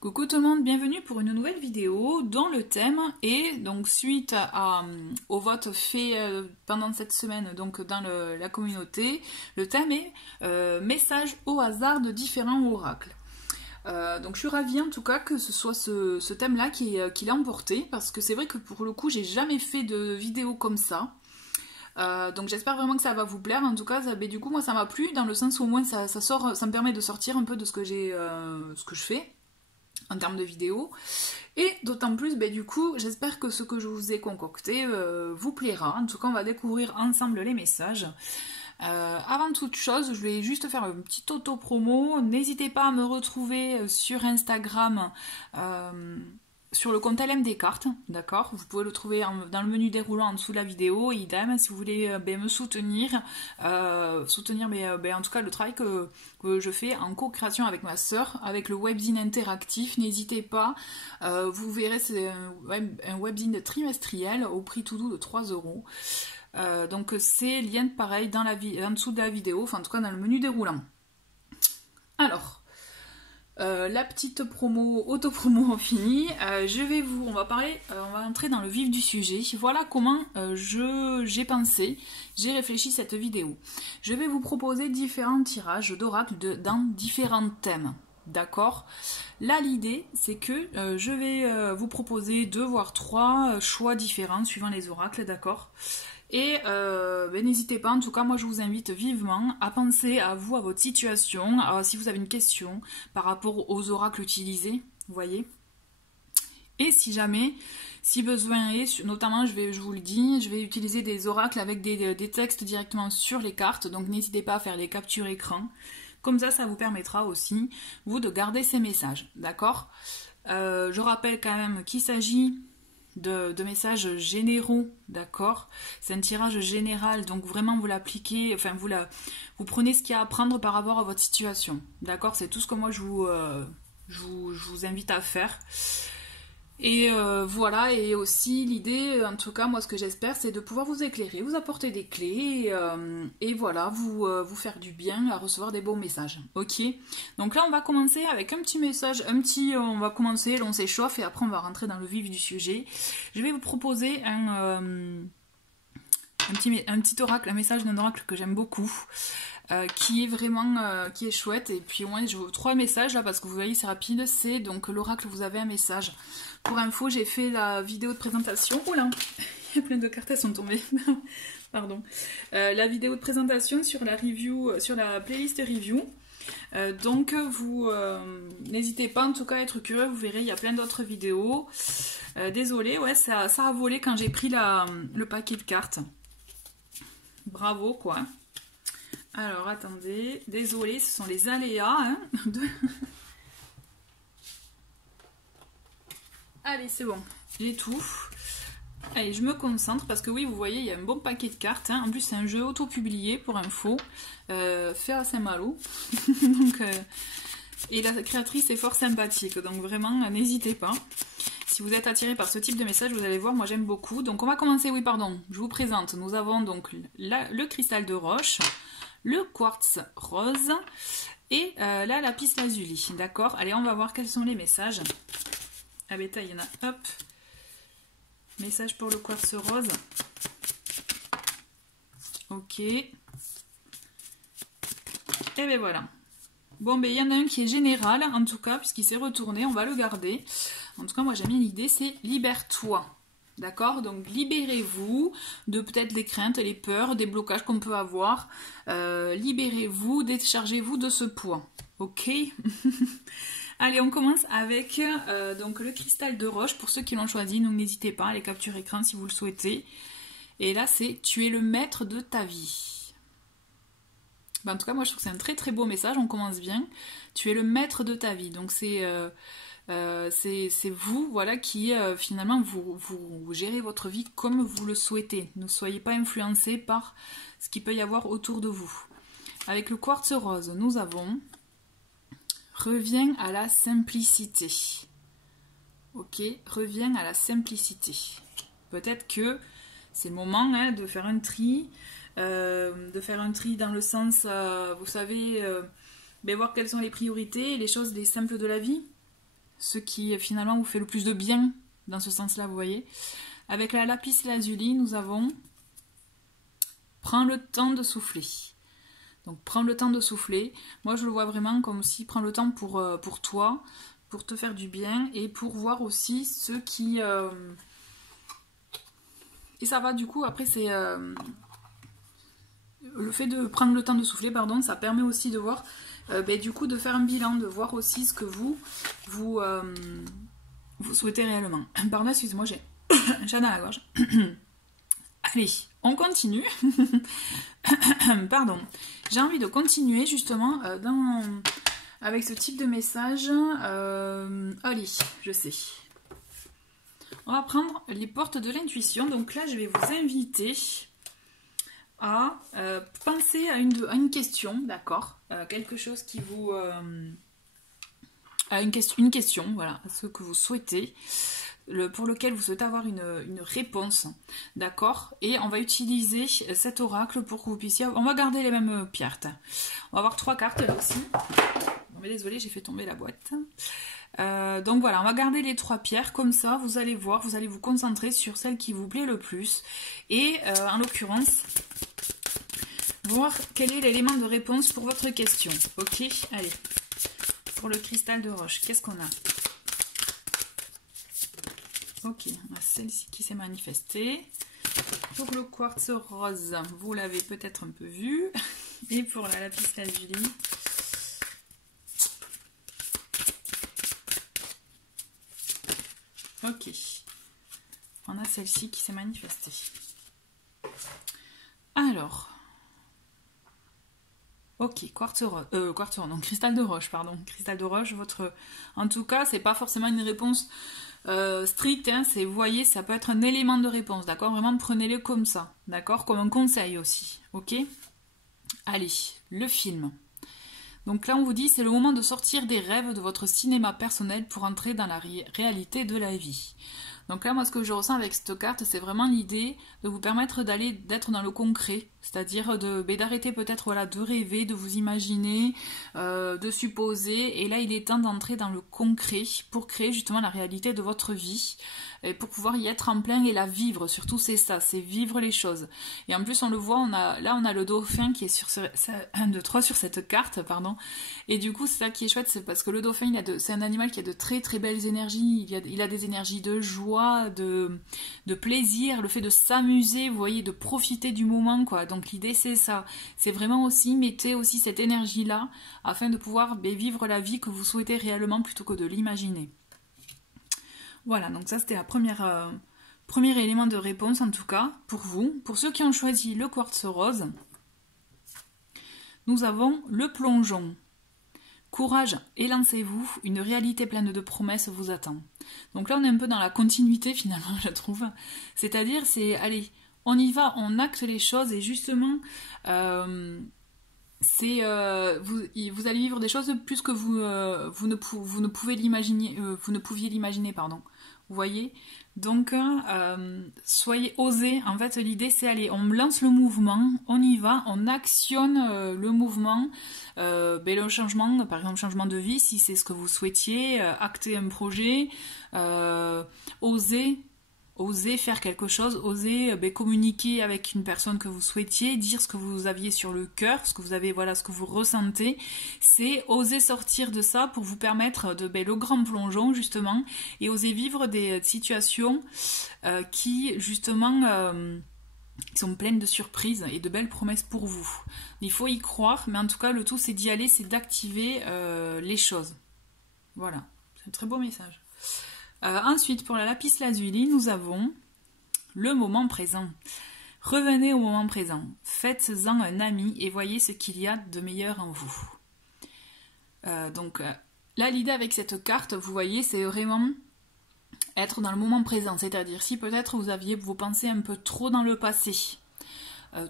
Coucou tout le monde, bienvenue pour une nouvelle vidéo dont le thème est, donc suite au vote fait pendant cette semaine donc dans la communauté, le thème est message au hasard de différents oracles. Donc je suis ravie en tout cas que ce soit ce thème-là qui l'a emporté, parce que c'est vrai que pour le coup j'ai jamais fait de vidéo comme ça. Donc j'espère vraiment que ça va vous plaire. En tout cas, du coup moi ça m'a plu dans le sens où au moins ça me permet de sortir un peu de ce que je fais en termes de vidéos, et d'autant plus du coup j'espère que ce que je vous ai concocté vous plaira. En tout cas on va découvrir ensemble les messages. Avant toute chose, je vais juste faire une petite auto-promo. N'hésitez pas à me retrouver sur Instagram sur le compte LM des cartes, d'accord. Vous pouvez le trouver dans le menu déroulant en dessous de la vidéo. Idem, si vous voulez me soutenir, en tout cas le travail que je fais en co-création avec ma sœur, avec le webzine interactif, n'hésitez pas. Vous verrez, c'est un webzine trimestriel au prix tout doux de 3 €. Donc c'est lien pareil en dessous de la vidéo, enfin en tout cas dans le menu déroulant. Alors, la petite promo, auto-promo finie, on va entrer dans le vif du sujet. Voilà comment j'ai réfléchi cette vidéo. Je vais vous proposer différents tirages d'oracles dans différents thèmes. D'accord. Là, l'idée, c'est que je vais vous proposer 2 voire 3 choix différents suivant les oracles, d'accord. Et n'hésitez pas, en tout cas moi je vous invite vivement à penser à vous, à votre situation, si vous avez une question par rapport aux oracles utilisés, vous voyez. Et si besoin est, notamment je vous le dis, je vais utiliser des oracles avec des textes directement sur les cartes, donc n'hésitez pas à faire les captures écran. Comme ça vous permettra aussi, vous, de garder ces messages, d'accord. Je rappelle quand même qu'il s'agit de messages généraux, d'accord. C'est un tirage général, donc vraiment vous l'appliquez, enfin vous prenez ce qu'il y a à prendre par rapport à votre situation, d'accord. C'est tout ce que moi je vous invite à faire. Et voilà, et aussi l'idée, en tout cas moi ce que j'espère, c'est de pouvoir vous éclairer, vous apporter des clés, et voilà, vous faire du bien à recevoir des beaux messages, ok. Donc là on va commencer avec un petit message, on va commencer, là on s'échauffe et après on va rentrer dans le vif du sujet. Je vais vous proposer un petit oracle, un message d'un oracle que j'aime beaucoup, qui est chouette. Et puis au moins je vous 3 messages là, parce que vous voyez c'est rapide. C'est donc l'oracle, vous avez un message. Pour info, j'ai fait la vidéo de présentation. Oh là, il y a plein de cartes, elles sont tombées. Pardon. La vidéo de présentation sur la review, sur la playlist review. Donc vous n'hésitez pas en tout cas à être curieux, vous verrez il y a plein d'autres vidéos. Désolée, ouais, ça a volé quand j'ai pris le paquet de cartes. Bravo quoi. Alors attendez, désolée, ce sont les aléas hein, Allez, c'est bon, j'ai tout. Allez, je me concentre parce que oui, vous voyez, il y a un bon paquet de cartes. Hein. En plus, c'est un jeu auto-publié pour info, fait à Saint-Malo. Et la créatrice est fort sympathique, donc vraiment, n'hésitez pas. Si vous êtes attiré par ce type de message, vous allez voir, moi j'aime beaucoup. Donc on va commencer, je vous présente. Nous avons donc le cristal de roche, le quartz rose et la lapis lazuli, d'accord. Allez, on va voir quels sont les messages. Ah bêta, il y en a, hop. Message pour le quartz rose. Ok. Et ben voilà. Bon, il y en a un qui est général, en tout cas, puisqu'il s'est retourné, on va le garder. En tout cas, moi, j'aime bien l'idée, c'est « Libère-toi ». D'accord. Donc, libérez-vous de peut-être les craintes, les peurs, des blocages qu'on peut avoir. Libérez-vous, déchargez-vous de ce poids. Ok. Allez, on commence avec donc le cristal de roche, pour ceux qui l'ont choisi, donc n'hésitez pas à les capturer écran si vous le souhaitez. Et là, c'est « Tu es le maître de ta vie ». En tout cas, moi, je trouve que c'est un très très beau message, on commence bien. Tu es le maître de ta vie, donc c'est vous, voilà, qui finalement, vous gérez votre vie comme vous le souhaitez. Ne soyez pas influencé par ce qu'il peut y avoir autour de vous. Avec le quartz rose, nous avons... Reviens à la simplicité. Ok, reviens à la simplicité. Peut-être que c'est le moment hein, de faire un tri. Dans le sens, vous savez, voir quelles sont les priorités, les choses, les simples de la vie. ce qui finalement vous fait le plus de bien dans ce sens-là, vous voyez. Avec la lapis lazuli, nous avons prends le temps de souffler. Donc prends le temps de souffler. Moi je le vois vraiment comme si prends le temps pour toi, pour te faire du bien et pour voir aussi ce qui... Et ça va du coup, après c'est... Le fait de prendre le temps de souffler, pardon, ça permet aussi de voir, du coup de faire un bilan, de voir aussi ce que vous souhaitez réellement. Pardon, excusez-moi, j'ai un chat dans la gorge. Allez, on continue. Pardon. J'ai envie de continuer justement avec ce type de message. Allez, je sais. On va prendre les portes de l'intuition. Donc là, je vais vous inviter à penser à une question, d'accord, quelque chose qui vous... une question, voilà, ce que vous souhaitez, pour lequel vous souhaitez avoir une réponse, d'accord. Et on va utiliser cet oracle pour que vous puissiez... On va garder les mêmes cartes. On va avoir 3 cartes là aussi. Non mais désolé, j'ai fait tomber la boîte. Donc voilà, on va garder les 3 pierres, comme ça vous allez voir, vous allez vous concentrer sur celle qui vous plaît le plus. Et en l'occurrence, voir quel est l'élément de réponse pour votre question. Ok, allez. Pour le cristal de roche, qu'est-ce qu'on a? Ok, on a celle-ci qui s'est manifestée. Pour le quartz rose, vous l'avez peut-être un peu vu. Et pour la lapis lazuli, ok, on a celle-ci qui s'est manifestée. Alors, ok, quartz rose, non, cristal de roche, pardon. Cristal de roche, en tout cas, c'est pas forcément une réponse stricte, hein, vous voyez, ça peut être un élément de réponse, d'accord. Vraiment, prenez-le comme ça, d'accord, comme un conseil aussi, ok. Allez, le film. Donc là, on vous dit, c'est le moment de sortir des rêves de votre cinéma personnel pour entrer dans la réalité de la vie. Donc là, moi, ce que je ressens avec cette carte, c'est vraiment l'idée de vous permettre d'être dans le concret, c'est-à-dire d'arrêter peut-être voilà, de rêver, de vous imaginer, de supposer. Et là, il est temps d'entrer dans le concret pour créer justement la réalité de votre vie et pour pouvoir y être en plein et la vivre. Surtout, c'est ça, c'est vivre les choses. Et en plus, on le voit, on a le dauphin qui est sur 1, 2, 3 sur cette carte, pardon. Et du coup, c'est ça qui est chouette, c'est parce que le dauphin, c'est un animal qui a de très très belles énergies. Il a des énergies de joie, de plaisir, le fait de s'amuser, vous voyez, de profiter du moment, quoi. Donc l'idée, c'est ça. C'est vraiment aussi, mettez aussi cette énergie-là afin de pouvoir vivre la vie que vous souhaitez réellement plutôt que de l'imaginer. Voilà, donc ça c'était la premier élément de réponse en tout cas pour vous. Pour ceux qui ont choisi le quartz rose, nous avons le plongeon. Courage et lancez-vous, une réalité pleine de promesses vous attend. Donc là on est un peu dans la continuité finalement, je trouve. C'est-à-dire allez, on y va, on acte les choses et justement vous allez vivre des choses plus que vous ne pouviez l'imaginer, pardon. Vous voyez, donc soyez osés. En fait, l'idée c'est allez, on lance le mouvement, on y va, on actionne le mouvement, le changement, par exemple changement de vie si c'est ce que vous souhaitiez, acter un projet, oser faire quelque chose, oser communiquer avec une personne que vous souhaitiez, dire ce que vous aviez sur le cœur, ce que vous avez, voilà, ce que vous ressentez. C'est oser sortir de ça pour vous permettre le grand plongeon justement et oser vivre des situations qui justement sont pleines de surprises et de belles promesses pour vous. Il faut y croire, mais en tout cas le tout c'est d'y aller, c'est d'activer les choses. Voilà, c'est un très beau message. Ensuite, pour la lapis lazuli, nous avons le moment présent. Revenez au moment présent. Faites-en un ami et voyez ce qu'il y a de meilleur en vous. Donc là, l'idée avec cette carte, vous voyez, c'est vraiment être dans le moment présent. C'est-à-dire si peut-être vous aviez vos pensées un peu trop dans le passé.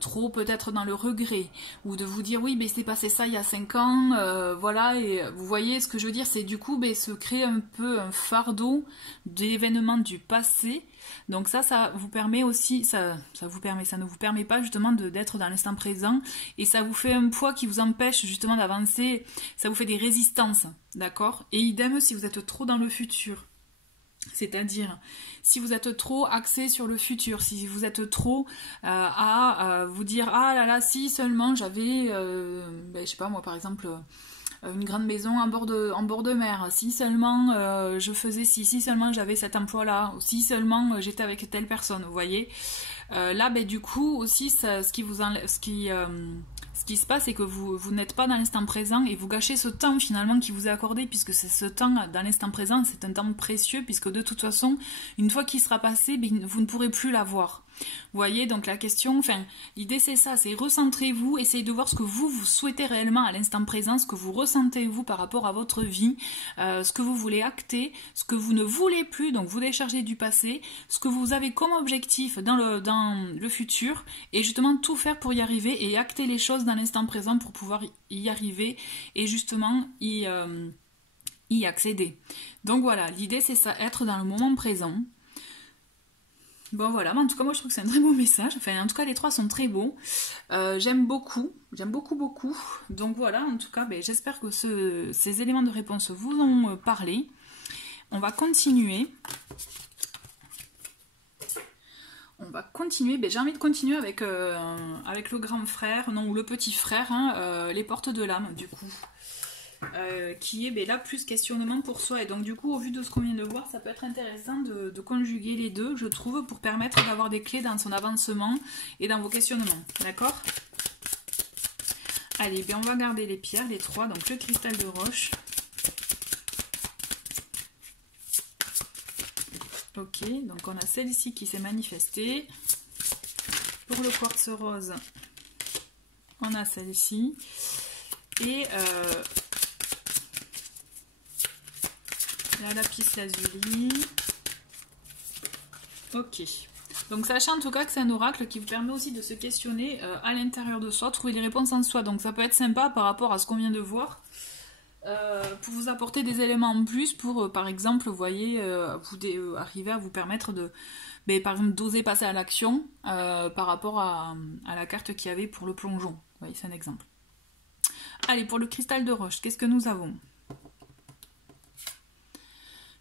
trop peut-être dans le regret, ou de vous dire oui mais c'est passé ça il y a 5 ans, voilà, et vous voyez ce que je veux dire, c'est du coup se créer un peu un fardeau d'événements du passé. Donc ça vous permet aussi, ça ne vous permet pas justement d'être dans l'instant présent, et ça vous fait un poids qui vous empêche justement d'avancer, ça vous fait des résistances, d'accord? Et idem si vous êtes trop dans le futur. C'est-à-dire, si vous êtes trop axé sur le futur, si vous êtes trop à vous dire « Ah là là, si seulement j'avais, je sais pas moi par exemple, une grande maison en bord de mer, si seulement je faisais ci, si seulement j'avais cet emploi-là, si seulement j'étais avec telle personne, vous voyez ?» Là, du coup, aussi, ce qui se passe, c'est que vous n'êtes pas dans l'instant présent et vous gâchez ce temps finalement qui vous est accordé, puisque c'est ce temps dans l'instant présent, c'est un temps précieux, puisque de toute façon, une fois qu'il sera passé, vous ne pourrez plus l'avoir. Vous voyez, donc la question, l'idée c'est ça, c'est recentrez-vous, essayez de voir ce que vous souhaitez réellement à l'instant présent, ce que vous ressentez vous par rapport à votre vie, ce que vous voulez acter, ce que vous ne voulez plus, donc vous déchargez du passé, ce que vous avez comme objectif dans le futur, et justement tout faire pour y arriver et acter les choses dans l'instant présent pour pouvoir y arriver et justement y accéder. Donc voilà, l'idée c'est ça, être dans le moment présent. Bon voilà, mais en tout cas moi je trouve que c'est un très beau message, en tout cas les trois sont très beaux, j'aime beaucoup, beaucoup, donc voilà, en tout cas j'espère que ces éléments de réponse vous ont parlé. On va continuer, j'ai envie de continuer avec le grand frère, ou le petit frère, les portes de l'âme du coup. Qui est là plus questionnement pour soi, et donc du coup au vu de ce qu'on vient de voir, ça peut être intéressant de conjuguer les deux, je trouve, pour permettre d'avoir des clés dans son avancement et dans vos questionnements, d'accord? Allez, on va garder les pierres, les trois, donc le cristal de roche, ok, donc on a celle-ci qui s'est manifestée. Pour le quartz rose, on a celle-ci, et la lapis lazuli. Ok. Donc sachez en tout cas que c'est un oracle qui vous permet aussi de se questionner à l'intérieur de soi, trouver les réponses en soi. Donc ça peut être sympa par rapport à ce qu'on vient de voir, pour vous apporter des éléments en plus pour, par exemple, vous voyez, arriver à vous permettre de, par exemple, d'oser passer à l'action par rapport à la carte qu'il y avait pour le plongeon. Vous voyez, c'est un exemple. Allez, pour le cristal de roche, qu'est-ce que nous avons ?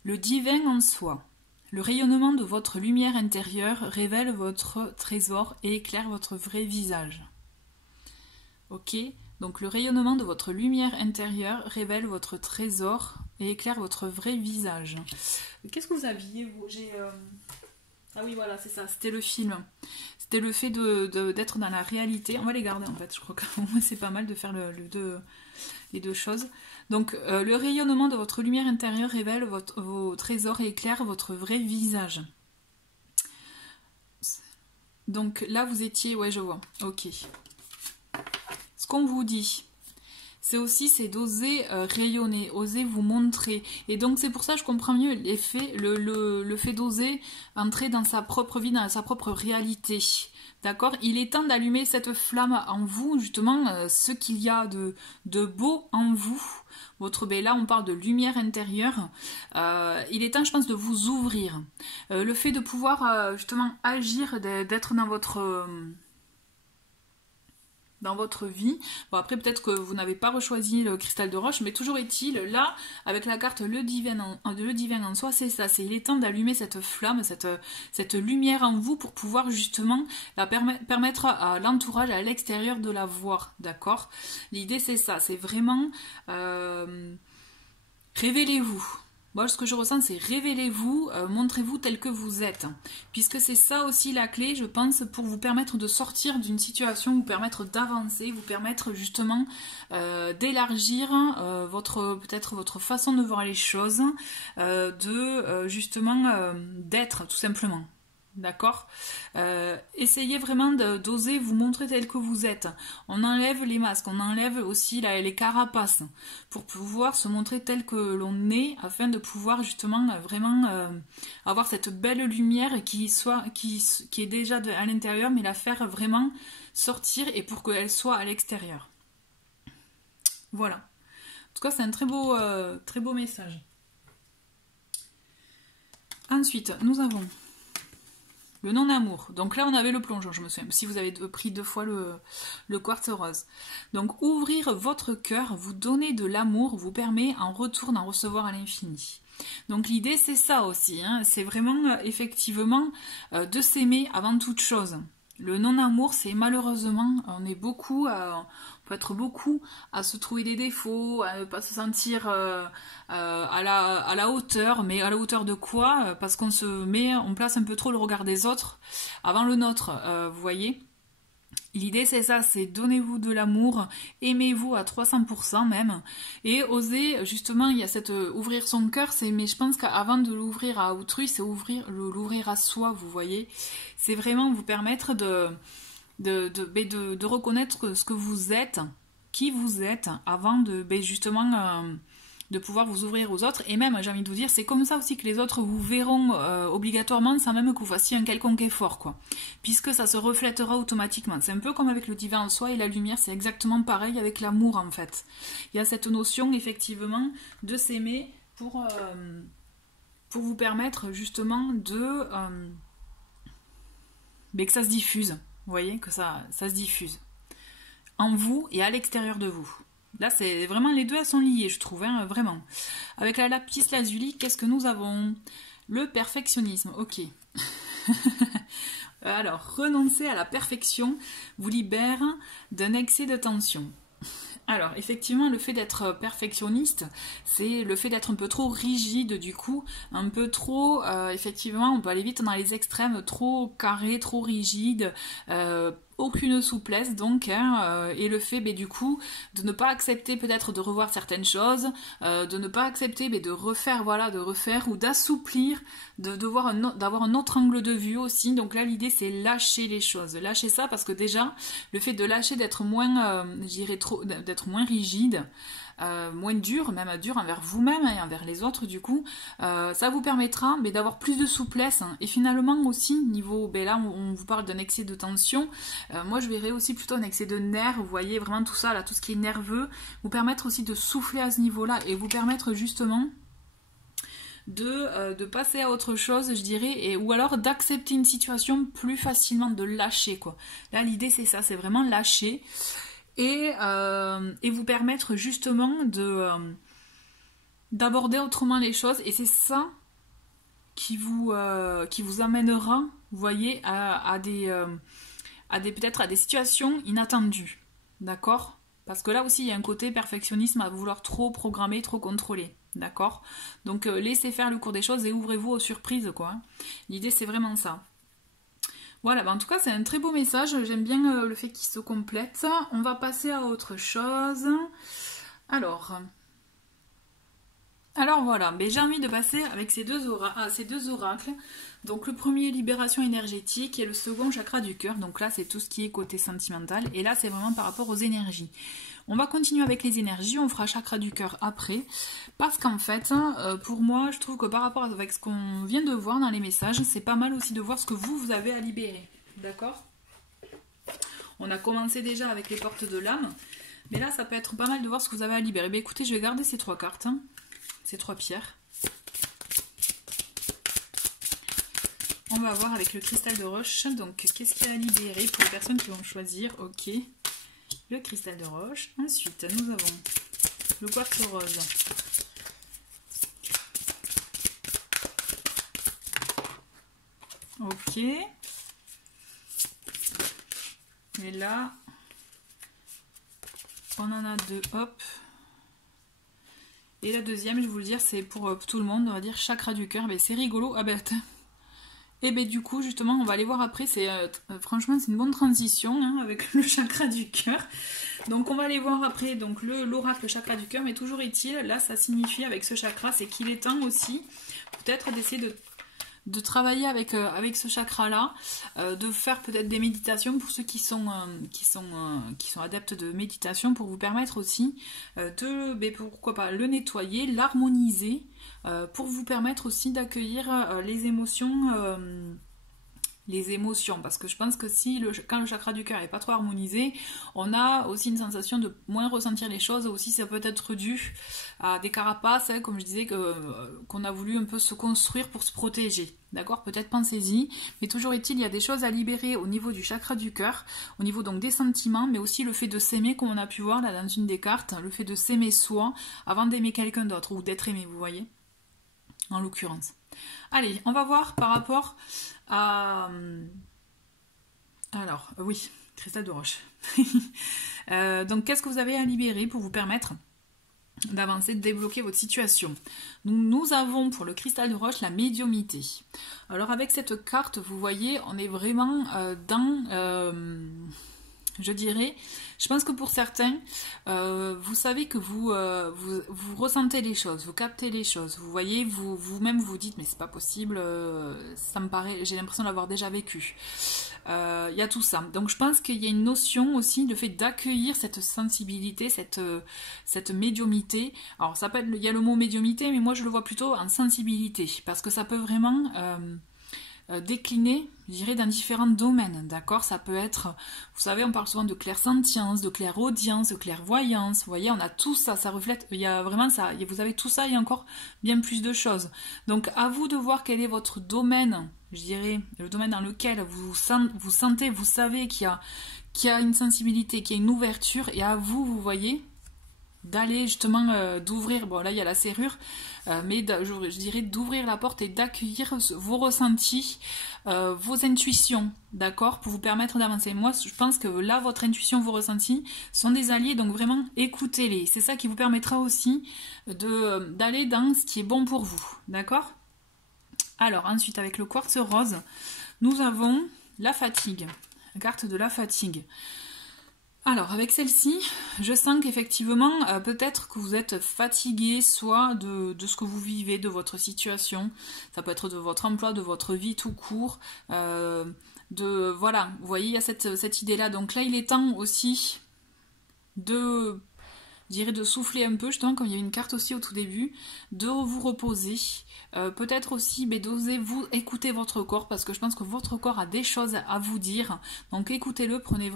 Le divin en soi. Le rayonnement de votre lumière intérieure révèle votre trésor et éclaire votre vrai visage. Ok, donc le rayonnement de votre lumière intérieure révèle votre trésor et éclaire votre vrai visage. Qu'est-ce que vous aviez, vous ? Ah oui, voilà, c'est ça, c'était le film. C'était le fait d'être dans la réalité. On va les garder en fait, je crois que c'est pas mal de faire les deux choses. Donc, le rayonnement de votre lumière intérieure révèle vos trésors et éclaire votre vrai visage. Donc là, vous étiez... Ouais, je vois. Ok. Ce qu'on vous dit, c'est d'oser rayonner, oser vous montrer. Et donc, c'est pour ça que je comprends mieux l'effet, le fait d'oser entrer dans sa propre vie, dans sa propre réalité. D'accord? Il est temps d'allumer cette flamme en vous, justement, ce qu'il y a de beau en vous. Là, on parle de lumière intérieure. Il est temps, je pense, de vous ouvrir. Le fait de pouvoir, justement, agir, d'être dans votre vie. Bon, après, peut-être que vous n'avez pas rechoisi le cristal de roche, mais toujours est-il, là, avec la carte le divin en soi, c'est ça. Il est temps d'allumer cette flamme, cette lumière en vous pour pouvoir, justement, permettre à l'entourage, à l'extérieur de la voir, d'accord? L'idée, c'est ça. C'est vraiment... révélez-vous. Moi, ce que je ressens, c'est révélez-vous, montrez-vous tel que vous êtes. Puisque c'est ça aussi la clé, je pense, pour vous permettre de sortir d'une situation, vous permettre d'avancer, vous permettre justement d'élargir peut-être votre façon de voir les choses, justement d'être, tout simplement. D'accord. Essayez vraiment d'oser vous montrer tel que vous êtes. On enlève les masques, on enlève aussi les carapaces pour pouvoir se montrer tel que l'on est, afin de pouvoir justement vraiment avoir cette belle lumière qui est déjà à l'intérieur, mais la faire vraiment sortir et pour qu'elle soit à l'extérieur. Voilà. En tout cas, c'est un très beau message. Ensuite, nous avons le non-amour. Donc là, on avait le plongeon, je me souviens. Si vous avez pris 2 fois le quartz rose. Donc, ouvrir votre cœur, vous donner de l'amour, vous permet en retour d'en recevoir à l'infini. Donc, l'idée, c'est ça aussi. Hein. C'est vraiment, effectivement, de s'aimer avant toute chose. Le non-amour, c'est malheureusement, on peut être beaucoup à se trouver des défauts, à ne pas se sentir à la hauteur, mais à la hauteur de quoi? Parce on place un peu trop le regard des autres avant le nôtre, vous voyez? L'idée c'est ça, c'est donnez-vous de l'amour, aimez-vous à 300% même, et osez, justement, il y a cette ouvrir son cœur, mais je pense qu'avant de l'ouvrir à autrui, c'est l'ouvrir à soi, vous voyez. C'est vraiment vous permettre de reconnaître ce que vous êtes, qui vous êtes, avant justement de pouvoir vous ouvrir aux autres. Et même, j'ai envie de vous dire, c'est comme ça aussi que les autres vous verront obligatoirement, sans même que vous fassiez un quelconque effort, quoi. Puisque ça se reflètera automatiquement. C'est un peu comme avec le divin en soi et la lumière, c'est exactement pareil avec l'amour, en fait. Il y a cette notion, effectivement, de s'aimer pour vous permettre, justement, que ça se diffuse. Vous voyez, que ça se diffuse. En vous et à l'extérieur de vous. Là, c'est vraiment, les deux, elles sont liées, je trouve, hein, vraiment. Avec la lapis lazuli, qu'est-ce que nous avons? Le perfectionnisme, ok. Alors, renoncer à la perfection vous libère d'un excès de tension. Alors, effectivement, le fait d'être perfectionniste, c'est le fait d'être un peu trop rigide, du coup, un peu trop, effectivement, on peut aller vite dans les extrêmes, trop carré, trop rigide, aucune souplesse, donc, hein, et le fait, du coup, de ne pas accepter peut-être de revoir certaines choses, de ne pas accepter de refaire, ou d'assouplir, d'avoir un autre angle de vue aussi. Donc là, l'idée, c'est lâcher les choses, lâcher ça, parce que déjà, le fait de lâcher, d'être moins, d'être moins rigide, moins dur, même dur envers vous-même et envers les autres, du coup, ça vous permettra d'avoir plus de souplesse, hein. Et finalement aussi, niveau, là on vous parle d'un excès de tension, moi je verrais aussi plutôt un excès de nerfs, vous voyez, vraiment tout ça, là, tout ce qui est nerveux, vous permettre aussi de souffler à ce niveau-là, et vous permettre justement de passer à autre chose, je dirais, ou alors d'accepter une situation plus facilement, de lâcher, quoi. Là l'idée c'est ça, c'est vraiment lâcher, et vous permettre justement d'aborder autrement les choses, et c'est ça qui vous amènera, vous voyez, peut-être à des situations inattendues, d'accord? Parce que là aussi il y a un côté perfectionnisme à vouloir trop programmer, trop contrôler, d'accord? Donc laissez faire le cours des choses et ouvrez-vous aux surprises, quoi. L'idée c'est vraiment ça. Voilà, en tout cas c'est un très beau message, j'aime bien le fait qu'il se complète. On va passer à autre chose. Alors voilà, j'ai envie de passer avec ces deux oracles. Donc le premier, libération énergétique, et le second, chakra du cœur. Donc là c'est tout ce qui est côté sentimental, et là c'est vraiment par rapport aux énergies. On va continuer avec les énergies, on fera chakra du cœur après, parce qu'en fait, pour moi, je trouve que par rapport avec ce qu'on vient de voir dans les messages, c'est pas mal aussi de voir ce que vous avez à libérer, d'accord? On a commencé déjà avec les portes de l'âme, mais là, ça peut être pas mal de voir ce que vous avez à libérer. Écoutez, je vais garder ces 3 cartes, hein, ces 3 pierres. On va voir avec le cristal de roche, donc qu'est-ce qu'il y a à libérer pour les personnes qui vont choisir, ok. Le cristal de roche. Ensuite, nous avons le quartz rose. Ok. Et là, on en a 2, hop. Et la deuxième, je vais vous le dire, c'est pour tout le monde, on va dire chakra du cœur. C'est rigolo. Ah et du coup, justement, on va aller voir après. Franchement, c'est une bonne transition, hein, avec le chakra du cœur. Donc, on va aller voir après donc l'oracle chakra du cœur. Mais toujours est-il, là, ça signifie avec ce chakra, c'est qu'il est temps aussi, peut-être, d'essayer de travailler avec, avec ce chakra-là, de faire peut-être des méditations pour ceux qui sont adeptes de méditation, pour vous permettre aussi pourquoi pas, le nettoyer, l'harmoniser, pour vous permettre aussi d'accueillir les émotions. Parce que je pense que quand le chakra du cœur n'est pas trop harmonisé, on a aussi une sensation de moins ressentir les choses. Aussi, ça peut être dû à des carapaces, hein, comme je disais, qu'on a voulu un peu se construire pour se protéger. D'accord? Peut-être pensez-y, mais toujours est-il, il y a des choses à libérer au niveau du chakra du cœur, au niveau donc des sentiments, mais aussi le fait de s'aimer, comme on a pu voir là dans une des cartes, le fait de s'aimer soi avant d'aimer quelqu'un d'autre, ou d'être aimé, vous voyez, en l'occurrence. Allez, on va voir par rapport à... Alors, oui, cristal de roche. Donc, qu'est-ce que vous avez à libérer pour vous permettre d'avancer, de débloquer votre situation? Nous avons pour le cristal de roche la médiumnité. Alors, avec cette carte, vous voyez, on est vraiment dans... je dirais, je pense que pour certains, vous savez que vous ressentez les choses, vous captez les choses, vous voyez, vous-même vous dites, mais c'est pas possible, ça me paraît, j'ai l'impression de l'avoir déjà vécu. Il y a tout ça. Donc je pense qu'il y a une notion aussi, le fait d'accueillir cette sensibilité, cette médiumité. Alors ça peut être, il y a le mot médiumité, mais moi je le vois plutôt en sensibilité, parce que ça peut vraiment... décliner, je dirais, dans différents domaines, d'accord? Ça peut être, vous savez, on parle souvent de clairsentience, de clairaudience, de clairvoyance, vous voyez, on a tout ça, ça reflète, il y a vraiment ça, vous avez tout ça et encore bien plus de choses. Donc, à vous de voir quel est votre domaine, je dirais, le domaine dans lequel vous sentez, vous savez qu'il y a une sensibilité, qu'il y a une ouverture, et à vous, vous voyez, d'aller justement d'ouvrir, bon là il y a la serrure, mais je dirais d'ouvrir la porte et d'accueillir vos ressentis, vos intuitions, d'accord, pour vous permettre d'avancer. Moi je pense que là votre intuition, vos ressentis sont des alliés, donc vraiment écoutez-les, c'est ça qui vous permettra aussi d'aller dans ce qui est bon pour vous, d'accord? Alors ensuite avec le quartz rose, nous avons la fatigue, la carte de la fatigue. Alors, avec celle-ci, je sens qu'effectivement, peut-être que vous êtes fatigué, soit de ce que vous vivez, de votre situation, ça peut être de votre emploi, de votre vie tout court, voilà, vous voyez, il y a cette idée-là. Donc là, il est temps aussi de souffler un peu, justement, comme il y a une carte aussi au tout début, de vous reposer. Peut-être aussi d'oser vous écouter votre corps, parce que je pense que votre corps a des choses à vous dire, donc écoutez-le, prenez-le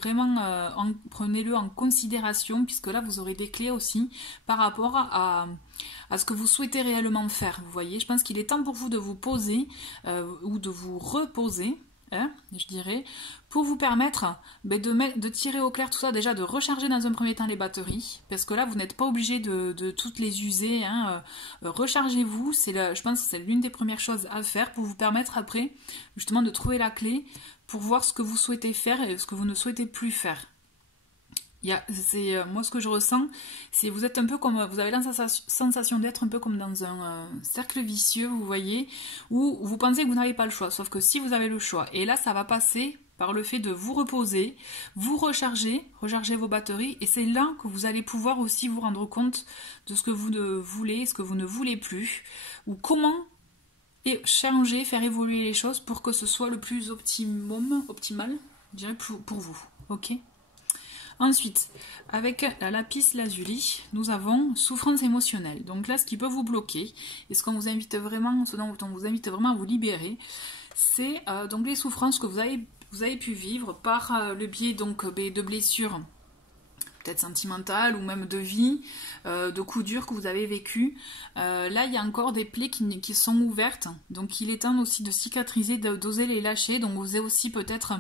en considération, puisque là vous aurez des clés aussi par rapport à ce que vous souhaitez réellement faire, vous voyez. Je pense qu'il est temps pour vous de vous poser ou de vous reposer, je dirais, pour vous permettre de tirer au clair tout ça, déjà de recharger dans un premier temps les batteries, parce que là vous n'êtes pas obligé de toutes les user, rechargez-vous, je pense que c'est l'une des premières choses à faire pour vous permettre après justement de trouver la clé pour voir ce que vous souhaitez faire et ce que vous ne souhaitez plus faire. Moi ce que je ressens, c'est vous êtes un peu comme, vous avez la sensation d'être un peu comme dans un cercle vicieux, vous voyez, où vous pensez que vous n'avez pas le choix, sauf que si vous avez le choix, et là ça va passer par le fait de vous reposer, vous recharger vos batteries, et c'est là que vous allez pouvoir aussi vous rendre compte de ce que vous voulez, ce que vous ne voulez plus, ou comment changer, faire évoluer les choses pour que ce soit le plus optimal, je dirais, pour vous, ok? Ensuite, avec la lapis lazuli, nous avons souffrance émotionnelle. Donc là, ce qui peut vous bloquer, et ce dont on vous invite vraiment à vous libérer, c'est donc les souffrances que vous avez pu vivre par le biais donc de blessures, peut-être sentimentales ou même de vie, de coups durs que vous avez vécu. Là, il y a encore des plaies qui sont ouvertes, donc il est temps aussi de cicatriser, d'oser les lâcher, donc oser aussi peut-être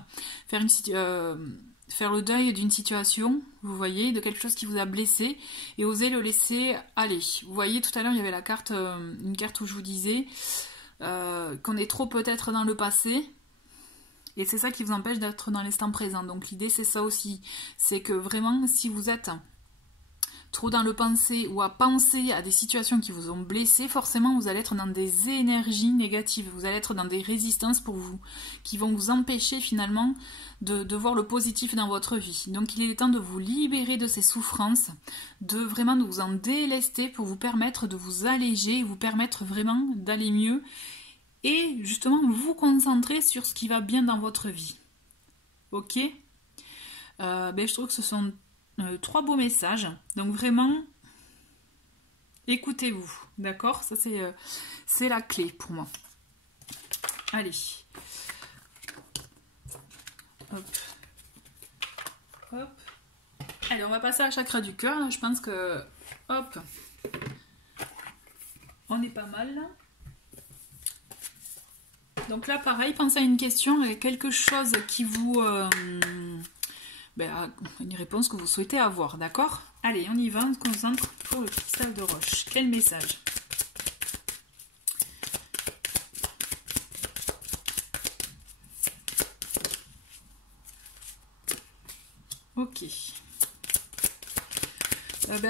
faire le deuil d'une situation, vous voyez, de quelque chose qui vous a blessé, et oser le laisser aller. Vous voyez, tout à l'heure, il y avait une carte où je vous disais qu'on est trop peut-être dans le passé, et c'est ça qui vous empêche d'être dans l'instant présent. Donc l'idée, c'est ça aussi, c'est que vraiment, si vous êtes trop dans le penser ou à penser à des situations qui vous ont blessé, forcément vous allez être dans des énergies négatives, vous allez être dans des résistances pour vous, qui vont vous empêcher finalement de voir le positif dans votre vie. Donc il est temps de vous libérer de ces souffrances, de vous en délester pour vous permettre de vous alléger, vous permettre vraiment d'aller mieux, et justement vous concentrer sur ce qui va bien dans votre vie. Ok? Je trouve que ce sont 3 beaux messages. Donc vraiment, écoutez-vous. D'accord? Ça c'est la clé pour moi. Allez. Hop. Hop. Allez, on va passer à la chakra du cœur. Je pense que, hop, on est pas mal là. Donc là, pareil, pensez à une question, à quelque chose qui vous... une réponse que vous souhaitez avoir, d'accord? Allez, on y va, on se concentre pour le cristal de roche. Quel message? Ok.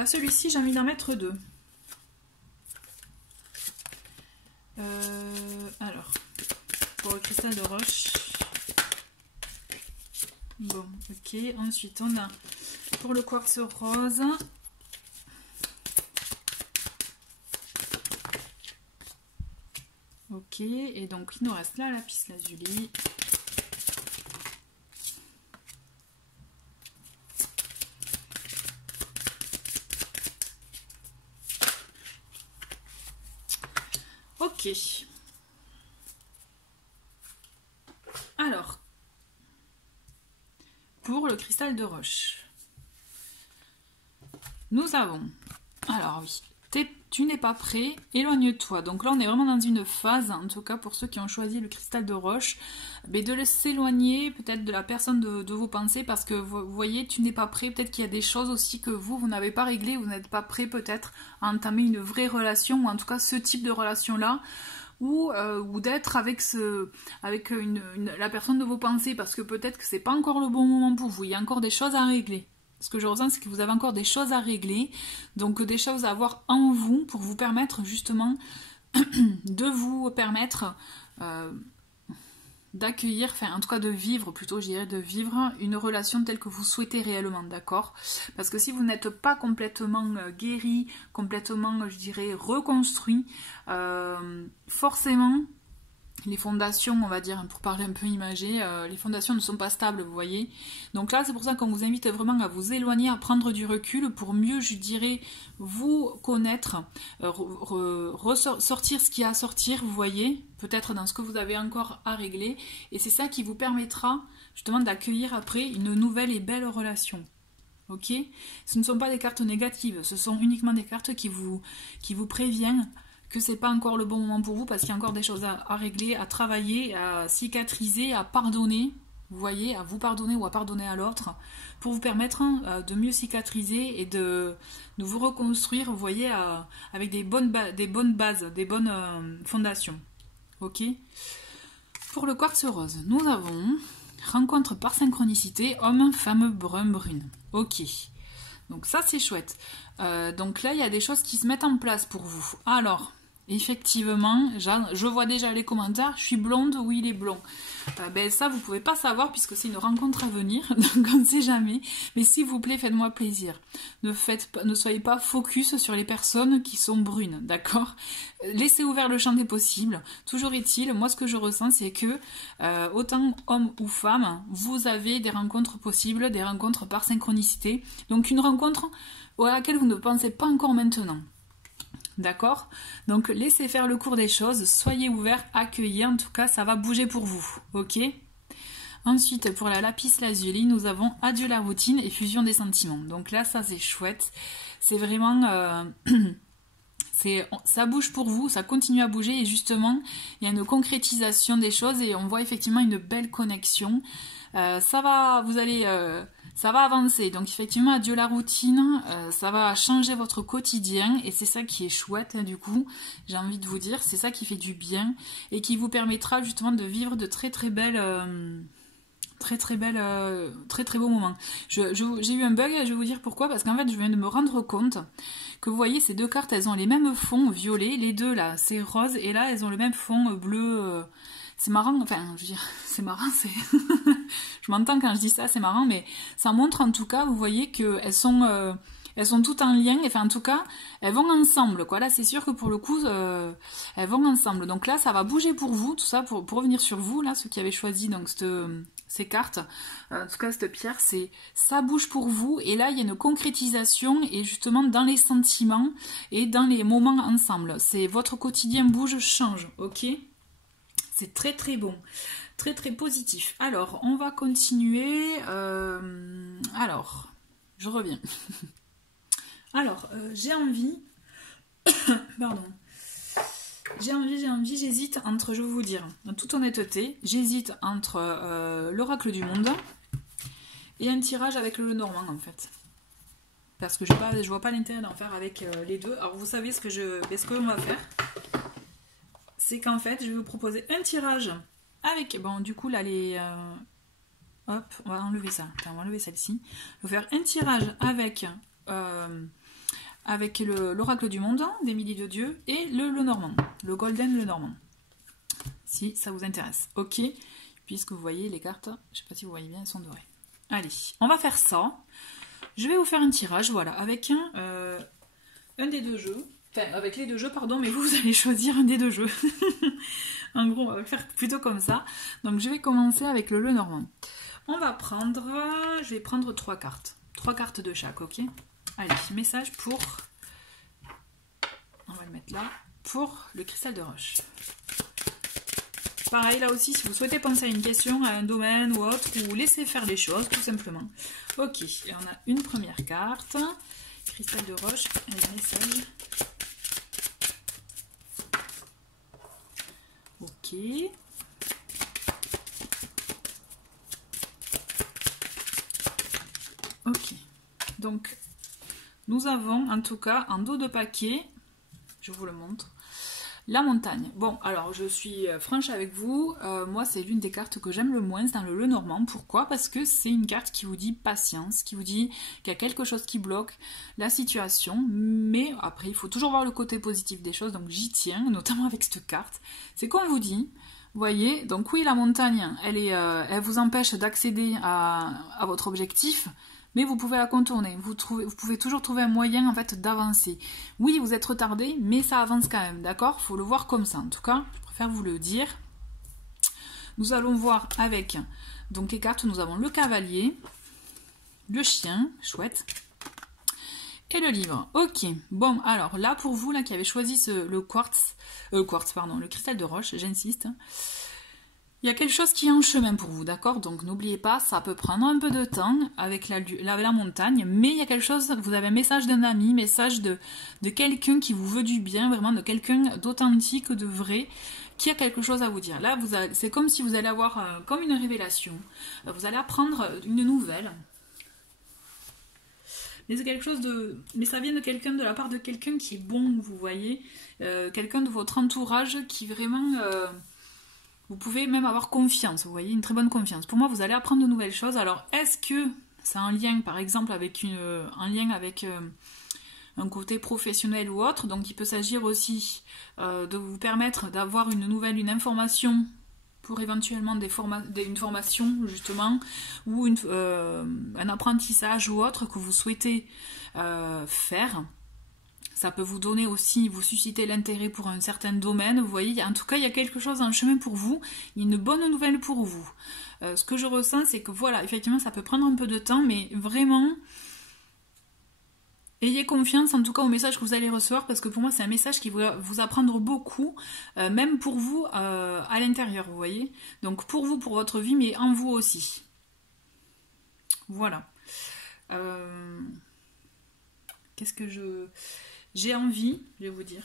Celui-ci, j'ai envie d'en mettre 2. Alors, pour le cristal de roche. Bon, ok. Ensuite, on a pour le quartz rose. Ok, et donc il nous reste là la lapis lazuli. Ok. Alors, pour le cristal de roche, nous avons, alors oui, tu n'es pas prêt, éloigne-toi. Donc là, on est vraiment dans une phase, en tout cas pour ceux qui ont choisi le cristal de roche, mais de s'éloigner peut-être de la personne de vos pensées, parce que vous voyez, tu n'es pas prêt. Peut-être qu'il y a des choses aussi que vous n'avez pas réglées, vous n'êtes pas prêt peut-être à entamer une vraie relation, ou en tout cas ce type de relation-là, ou d'être avec la personne de vos pensées, parce que peut-être que c'est pas encore le bon moment pour vous, il y a encore des choses à régler. Ce que je ressens, c'est que vous avez encore des choses à régler, donc des choses à avoir en vous pour vous permettre justement de vous permettre d'accueillir, enfin en tout cas de vivre, plutôt je dirais de vivre une relation telle que vous souhaitez réellement, d'accord? Parce que si vous n'êtes pas complètement guéri, complètement je dirais reconstruit, forcément les fondations, on va dire, pour parler un peu imagé, les fondations ne sont pas stables, vous voyez. Donc là, c'est pour ça qu'on vous invite vraiment à vous éloigner, à prendre du recul pour mieux, je dirais, vous connaître, ressortir ce qu'il y a à sortir, vous voyez, peut-être dans ce que vous avez encore à régler. Et c'est ça qui vous permettra, justement, d'accueillir après une nouvelle et belle relation. Ok? Ce ne sont pas des cartes négatives, ce sont uniquement des cartes qui vous préviennent que c'est pas encore le bon moment pour vous, parce qu'il y a encore des choses à régler, à travailler, à cicatriser, à pardonner, vous voyez, à vous pardonner ou à pardonner à l'autre, pour vous permettre de mieux cicatriser et de vous reconstruire, vous voyez, avec des bonnes bases, des bonnes fondations. Ok? Pour le quartz rose, nous avons rencontre par synchronicité, homme, femme, brun, brune. Ok. Donc ça c'est chouette. Donc là il y a des choses qui se mettent en place pour vous. Alors, effectivement, je vois déjà les commentaires, je suis blonde, oui il est blond. Ça vous pouvez pas savoir puisque c'est une rencontre à venir, donc on ne sait jamais. Mais s'il vous plaît, faites-moi plaisir. Ne soyez pas focus sur les personnes qui sont brunes, d'accord? Laissez ouvert le champ des possibles. Toujours est-il, moi ce que je ressens c'est que autant homme ou femme, vous avez des rencontres possibles, des rencontres par synchronicité. Donc une rencontre à laquelle vous ne pensez pas encore maintenant. D'accord? Donc laissez faire le cours des choses, soyez ouverts, accueillez, en tout cas ça va bouger pour vous, ok? Ensuite pour la lapis lazuli, nous avons adieu la routine et fusion des sentiments. Donc là ça c'est chouette, c'est vraiment... ça bouge pour vous, ça continue à bouger et justement il y a une concrétisation des choses et on voit effectivement une belle connexion. Ça va avancer, donc effectivement adieu la routine, ça va changer votre quotidien et c'est ça qui est chouette du coup, j'ai envie de vous dire, c'est ça qui fait du bien et qui vous permettra justement de vivre de très très belles... très beaux moments. J'ai eu un bug, je vais vous dire pourquoi, parce qu'en fait je viens de me rendre compte que vous voyez ces deux cartes, elles ont les mêmes fonds violets, les deux là c'est rose et là elles ont le même fond bleu. C'est marrant, enfin je veux dire c'est marrant, c'est je m'entends quand je dis ça, c'est marrant, mais ça montre en tout cas, vous voyez qu'elles sont elles sont toutes en lien, enfin en tout cas, elles vont ensemble, quoi. Là, c'est sûr que pour le coup, elles vont ensemble. Donc là, ça va bouger pour vous, tout ça, pour revenir sur vous, là, ceux qui avaient choisi donc ces cartes, en tout cas cette pierre, ça bouge pour vous, et là, il y a une concrétisation, et justement dans les sentiments, et dans les moments ensemble. C'est votre quotidien bouge, change, ok? C'est très très bon. Très très positif. Alors, on va continuer. Alors, je reviens. Alors, j'ai envie... Pardon. J'ai envie, j'hésite entre, je vais vous dire, en toute honnêteté, j'hésite entre l'oracle du monde et un tirage avec le Lenormand, en fait. Parce que je vois pas l'intérêt d'en faire avec les deux. Alors, vous savez ce qu'on va faire, c'est qu'en fait, je vais vous proposer un tirage avec, bon, du coup, là, les... hop, on va enlever ça. Attends, on va enlever celle-ci. Je vais faire un tirage avec l'oracle du monde, d'Émilie de Dieu, et le Lenormand, le Golden Lenormand. Si ça vous intéresse. Ok, puisque vous voyez les cartes, je sais pas si vous voyez bien, elles sont dorées. Allez, on va faire ça. Je vais vous faire un tirage, voilà, avec un des deux jeux. Enfin, avec les deux jeux, pardon, mais vous allez choisir un des deux jeux. En gros, on va le faire plutôt comme ça. Donc, je vais commencer avec le Lenormand. On va prendre... Je vais prendre 3 cartes. 3 cartes de chaque, ok? Allez, message pour... On va le mettre là. Pour le cristal de roche. Pareil, là aussi, si vous souhaitez penser à une question, à un domaine ou autre, ou laissez faire les choses, tout simplement. Ok, et on a une première carte. Cristal de roche. Allez, message. Ok. Ok. Donc, nous avons en tout cas en dos de paquet, je vous le montre, la montagne. Bon, alors je suis franche avec vous, moi c'est l'une des cartes que j'aime le moins dans le Lenormand. Pourquoi? Parce que c'est une carte qui vous dit patience, qui vous dit qu'il y a quelque chose qui bloque la situation, mais après il faut toujours voir le côté positif des choses, donc j'y tiens, notamment avec cette carte. C'est comme vous dit, vous voyez, donc oui la montagne, elle vous empêche d'accéder à votre objectif, mais vous pouvez la contourner, vous pouvez toujours trouver un moyen en fait d'avancer. Oui, vous êtes retardé, mais ça avance quand même, d'accord? Il faut le voir comme ça, en tout cas, je préfère vous le dire. Nous allons voir avec donc les cartes, nous avons le cavalier, le chien, chouette, et le livre. Ok, bon, alors là pour vous là qui avez choisi le cristal de roche, j'insiste. Il y a quelque chose qui est en chemin pour vous, d'accord? Donc n'oubliez pas, ça peut prendre un peu de temps avec la montagne, mais il y a quelque chose, vous avez un message d'un ami, message de quelqu'un qui vous veut du bien, vraiment de quelqu'un d'authentique, de vrai, qui a quelque chose à vous dire. Là, c'est comme si vous allez avoir comme une révélation, vous allez apprendre une nouvelle. Mais c'est quelque chose mais ça vient de la part de quelqu'un qui est bon, vous voyez, quelqu'un de votre entourage qui vraiment... Vous pouvez même avoir confiance, vous voyez, une très bonne confiance. Pour moi, vous allez apprendre de nouvelles choses. Alors, est-ce que c'est un lien, par exemple, avec un côté professionnel ou autre? Donc, il peut s'agir aussi de vous permettre d'avoir une information pour éventuellement une formation, justement, ou un apprentissage ou autre que vous souhaitez faire. Ça peut vous donner aussi, vous susciter l'intérêt pour un certain domaine. Vous voyez, en tout cas, il y a quelque chose en chemin pour vous. Il y a une bonne nouvelle pour vous. Ce que je ressens, c'est que voilà, effectivement, ça peut prendre un peu de temps, mais vraiment, ayez confiance en tout cas au message que vous allez recevoir, parce que pour moi, c'est un message qui va vous apprendre beaucoup, même pour vous à l'intérieur, vous voyez. Donc pour vous, pour votre vie, mais en vous aussi. Voilà. Qu'est-ce que j'ai envie, je vais vous dire.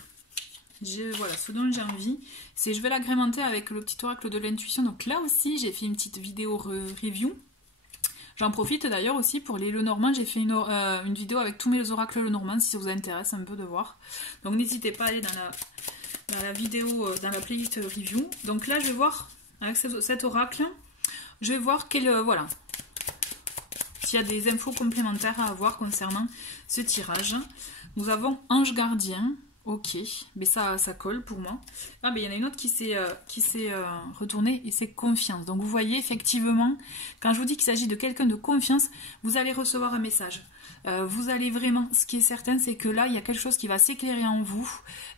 Voilà, ce dont j'ai envie, c'est je vais l'agrémenter avec le petit oracle de l'intuition. Donc là aussi, j'ai fait une petite vidéo review. J'en profite d'ailleurs aussi pour les Lenormand. J'ai fait une vidéo avec tous mes oracles Lenormand, si ça vous intéresse un peu de voir. Donc n'hésitez pas à aller dans la vidéo, dans la playlist review. Donc là, je vais voir, avec cet oracle, je vais voir voilà, s'il y a des infos complémentaires à avoir concernant ce tirage. Nous avons Ange Gardien, Ok, mais ça colle pour moi. Ah, mais il y en a une autre qui s'est retournée et c'est confiance. Donc vous voyez, effectivement, quand je vous dis qu'il s'agit de quelqu'un de confiance, vous allez recevoir un message. Vous allez vraiment, ce qui est certain, c'est que là, il y a quelque chose qui va s'éclairer en vous,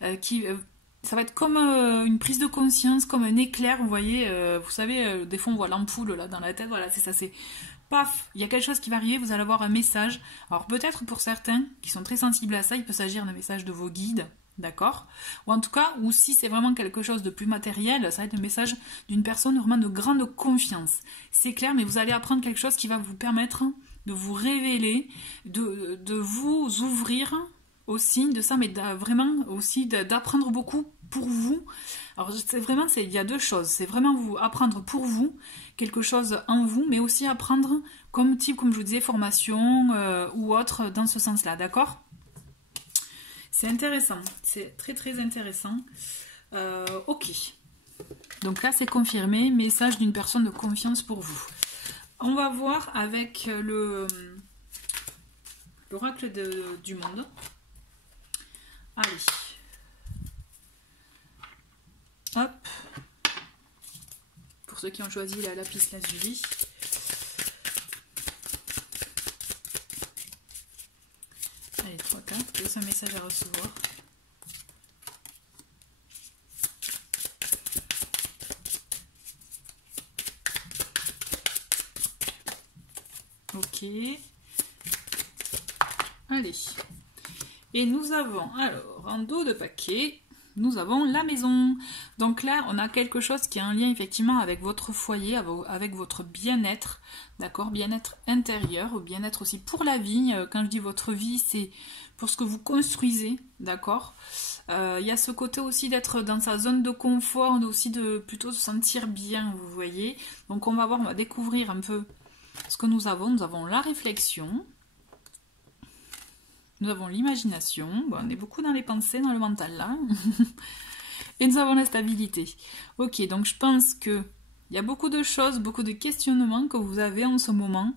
ça va être comme une prise de conscience, comme un éclair, vous voyez, vous savez, des fois on voit l'ampoule là dans la tête, voilà, c'est ça, c'est paf, il y a quelque chose qui va arriver, vous allez avoir un message. Alors peut-être pour certains qui sont très sensibles à ça, il peut s'agir d'un message de vos guides, d'accord? Ou en tout cas, ou si c'est vraiment quelque chose de plus matériel, ça va être un message d'une personne vraiment de grande confiance. C'est clair, mais vous allez apprendre quelque chose qui va vous permettre de vous révéler, de vous ouvrir aussi de ça, mais vraiment aussi d'apprendre beaucoup pour vous. Alors c'est vraiment, il y a deux choses, c'est vraiment vous apprendre pour vous, quelque chose en vous, mais aussi apprendre comme je vous disais, formation ou autre dans ce sens-là, d'accord? C'est intéressant, c'est très très intéressant. Ok, donc là c'est confirmé, message d'une personne de confiance pour vous. On va voir avec l'oracle du monde. Allez. Hop. Pour ceux qui ont choisi la lapis lazuli. Allez, 3 cartes. Quel est un message à recevoir? Ok. Allez. Et nous avons, alors, en dos de paquet, nous avons la maison. Donc là, on a quelque chose qui a un lien effectivement avec votre foyer, avec votre bien-être, d'accord? Bien-être intérieur, ou bien-être aussi pour la vie. Quand je dis votre vie, c'est pour ce que vous construisez, d'accord? Il y a ce côté aussi d'être dans sa zone de confort, aussi de plutôt se sentir bien, vous voyez. Donc on va voir, on va découvrir un peu ce que nous avons. Nous avons la réflexion. Nous avons l'imagination, bon, on est beaucoup dans les pensées, dans le mental là, et nous avons la stabilité. Ok, donc je pense qu'il y a beaucoup de choses, beaucoup de questionnements que vous avez en ce moment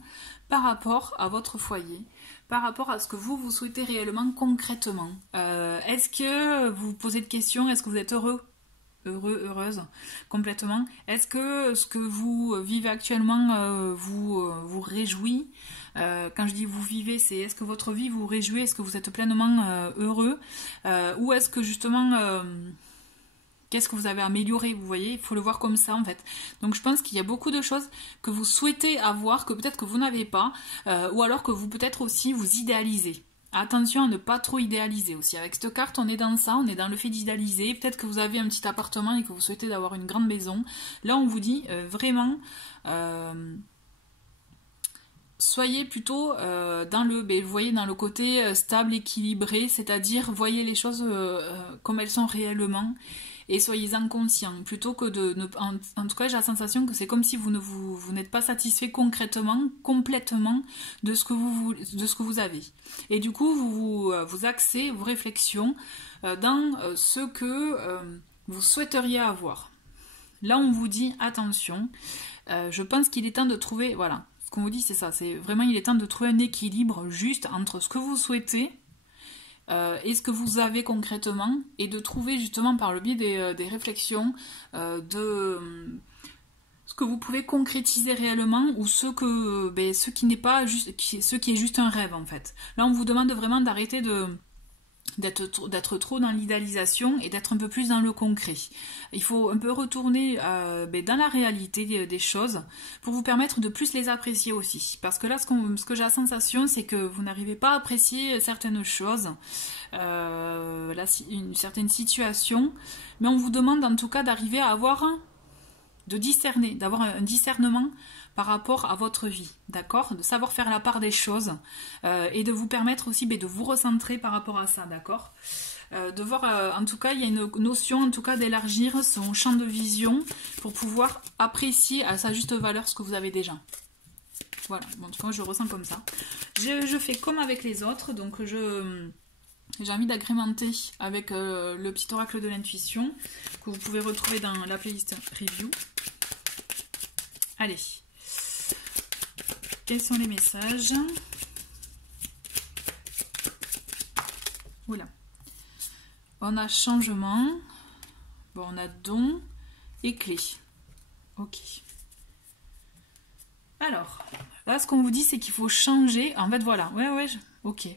par rapport à votre foyer, par rapport à ce que vous souhaitez réellement concrètement. Est-ce que vous vous posez de questions, est-ce que vous êtes heureuse complètement? Est-ce que ce que vous vivez actuellement vous réjouit? Quand je dis vous vivez, c'est est-ce que votre vie vous réjouit? Est-ce que vous êtes pleinement heureux? Ou est-ce que justement qu'est-ce que vous avez amélioré? Vous voyez, il faut le voir comme ça en fait. Donc je pense qu'il y a beaucoup de choses que vous souhaitez avoir, que peut-être que vous n'avez pas, ou alors que vous peut-être aussi vous idéalisez. Attention à ne pas trop idéaliser aussi. Avec cette carte, on est dans ça, on est dans le fait d'idéaliser. Peut-être que vous avez un petit appartement et que vous souhaitez d'avoir une grande maison. Là, on vous dit vraiment, soyez plutôt dans vous voyez, dans le côté stable, équilibré, c'est-à-dire voyez les choses comme elles sont réellement. Et soyez-en conscients, plutôt que en tout cas j'ai la sensation que c'est comme si vous n'êtes pas satisfait concrètement, complètement de ce que vous avez. Et du coup vous axez vos réflexions dans ce que vous souhaiteriez avoir. Là on vous dit attention, je pense qu'il est temps de trouver, voilà, ce qu'on vous dit c'est ça, c'est vraiment il est temps de trouver un équilibre juste entre ce que vous souhaitez et ce que vous avez concrètement, et de trouver justement par le biais des réflexions de ce que vous pouvez concrétiser réellement, ou ce qui n'est pas juste, ce qui est juste un rêve en fait. Là on vous demande vraiment d'arrêter d'être trop dans l'idéalisation et d'être un peu plus dans le concret. Il faut un peu retourner dans la réalité des choses pour vous permettre de plus les apprécier aussi. Parce que là, ce que j'ai la sensation, c'est que vous n'arrivez pas à apprécier certaines choses, une certaine situation, mais on vous demande en tout cas d'arriver à avoir d'avoir un discernement par rapport à votre vie, d'accord? De savoir faire la part des choses et de vous permettre aussi de vous recentrer par rapport à ça, d'accord? De voir, en tout cas, il y a une notion en tout cas d'élargir son champ de vision pour pouvoir apprécier à sa juste valeur ce que vous avez déjà. Voilà, en tout cas, je ressens comme ça. Je fais comme avec les autres, donc j'ai envie d'agrémenter avec le petit oracle de l'intuition que vous pouvez retrouver dans la playlist review. Allez. Quels sont les messages? Oula. on a changement, bon, on a don et clé. Ok. Alors, là, ce qu'on vous dit, c'est qu'il faut changer. En fait, voilà. Ouais, ok.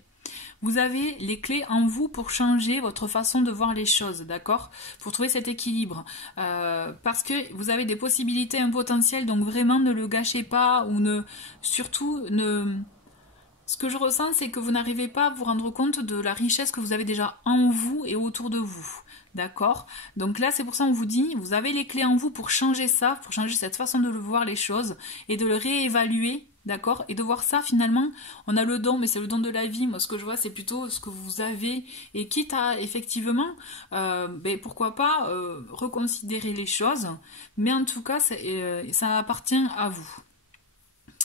Vous avez les clés en vous pour changer votre façon de voir les choses, d'accord? Pour trouver cet équilibre. Parce que vous avez des possibilités, un potentiel, donc vraiment ne le gâchez pas ou ne... Surtout, ne... Ce que je ressens, c'est que vous n'arrivez pas à vous rendre compte de la richesse que vous avez déjà en vous et autour de vous. D'accord? Donc là, c'est pour ça qu'on vous dit, vous avez les clés en vous pour changer ça, pour changer cette façon de voir les choses et de le réévaluer, d'accord? Et de voir ça, finalement, on a le don, mais c'est le don de la vie. Moi, ce que je vois, c'est plutôt ce que vous avez. Et quitte à, effectivement, pourquoi pas reconsidérer les choses. Mais en tout cas, ça appartient à vous.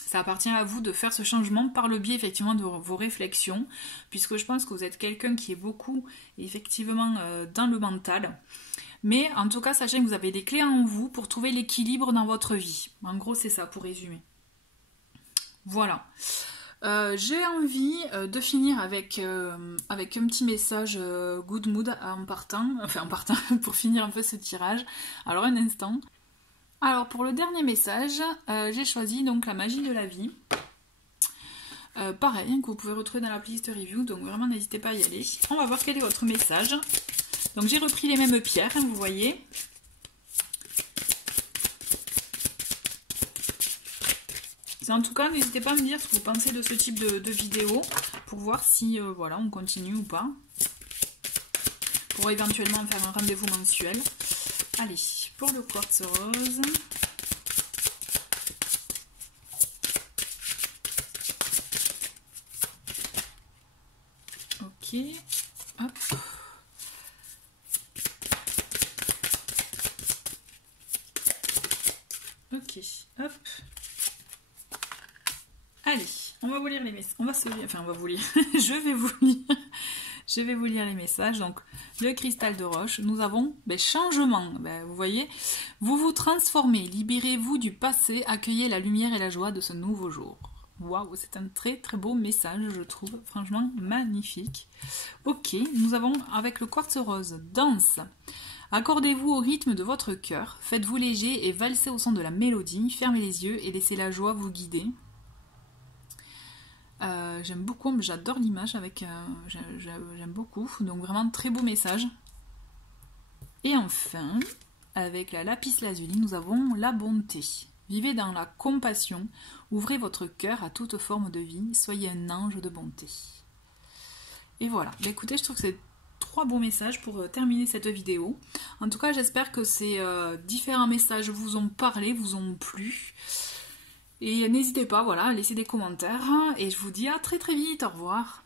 Ça appartient à vous de faire ce changement par le biais effectivement de vos réflexions, puisque je pense que vous êtes quelqu'un qui est beaucoup effectivement dans le mental. Mais en tout cas, sachez que vous avez des clés en vous pour trouver l'équilibre dans votre vie. En gros, c'est ça pour résumer. Voilà. J'ai envie de finir avec un petit message good mood en partant, pour finir un peu ce tirage. Alors un instant. Alors pour le dernier message, j'ai choisi donc la magie de la vie. Pareil, que vous pouvez retrouver dans la playlist review, donc vraiment n'hésitez pas à y aller. On va voir quel est votre message. Donc j'ai repris les mêmes pierres, vous voyez. En tout cas, n'hésitez pas à me dire ce que vous pensez de ce type de vidéo pour voir si voilà, on continue ou pas. Pour éventuellement faire un rendez-vous mensuel. Allez, pour le quartz rose. Ok, hop. Ok, hop. Allez, on va vous lire les messages. On va vous lire. Je vais vous lire les messages. Donc, le cristal de roche. Nous avons changement. Vous voyez, vous vous transformez. Libérez-vous du passé. Accueillez la lumière et la joie de ce nouveau jour. Waouh, c'est un très très beau message, je trouve. Franchement, magnifique. Ok, nous avons avec le quartz rose. Danse. Accordez-vous au rythme de votre cœur. Faites-vous léger et valsez au son de la mélodie. Fermez les yeux et laissez la joie vous guider. J'aime beaucoup, j'adore l'image avec, j'aime beaucoup, donc vraiment très beau message. Et enfin, avec la lapis lazuli, nous avons la bonté. Vivez dans la compassion, ouvrez votre cœur à toute forme de vie, soyez un ange de bonté. Et voilà, écoutez, je trouve que c'est 3 bons messages pour terminer cette vidéo. En tout cas, j'espère que ces différents messages vous ont parlé, vous ont plu. Et n'hésitez pas, voilà, à laisser des commentaires. Et je vous dis à très très vite, au revoir.